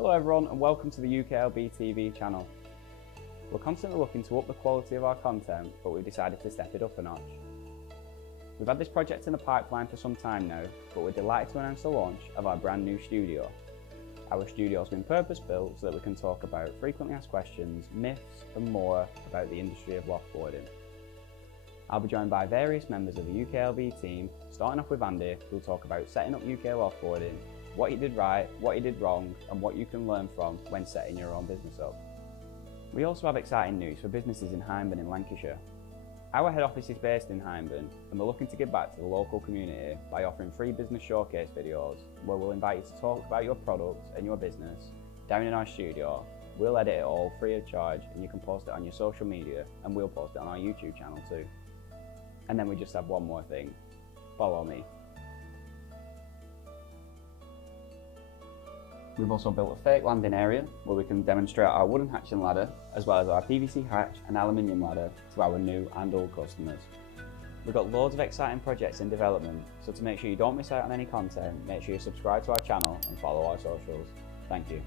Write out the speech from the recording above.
Hello everyone and welcome to the UKLB TV channel. We're constantly looking to up the quality of our content, but we've decided to step it up a notch. We've had this project in the pipeline for some time now, but we're delighted to announce the launch of our brand new studio. Our studio has been purpose built so that we can talk about frequently asked questions, myths and more about the industry of loft boarding. I'll be joined by various members of the UKLB team, starting off with Andy, who will talk about setting up UK loft boarding, what he did right, what he did wrong, and what you can learn from when setting your own business up. We also have exciting news for businesses in Hyndburn in Lancashire. Our head office is based in Hyndburn, and we're looking to give back to the local community by offering free business showcase videos where we'll invite you to talk about your product and your business down in our studio. We'll edit it all free of charge, and you can post it on your social media, and we'll post it on our YouTube channel too. And then we just have one more thing. Follow me. We've also built a fake landing area where we can demonstrate our wooden hatching ladder, as well as our PVC hatch and aluminium ladder to our new and old customers. We've got loads of exciting projects in development, so to make sure you don't miss out on any content, make sure you subscribe to our channel and follow our socials. Thank you.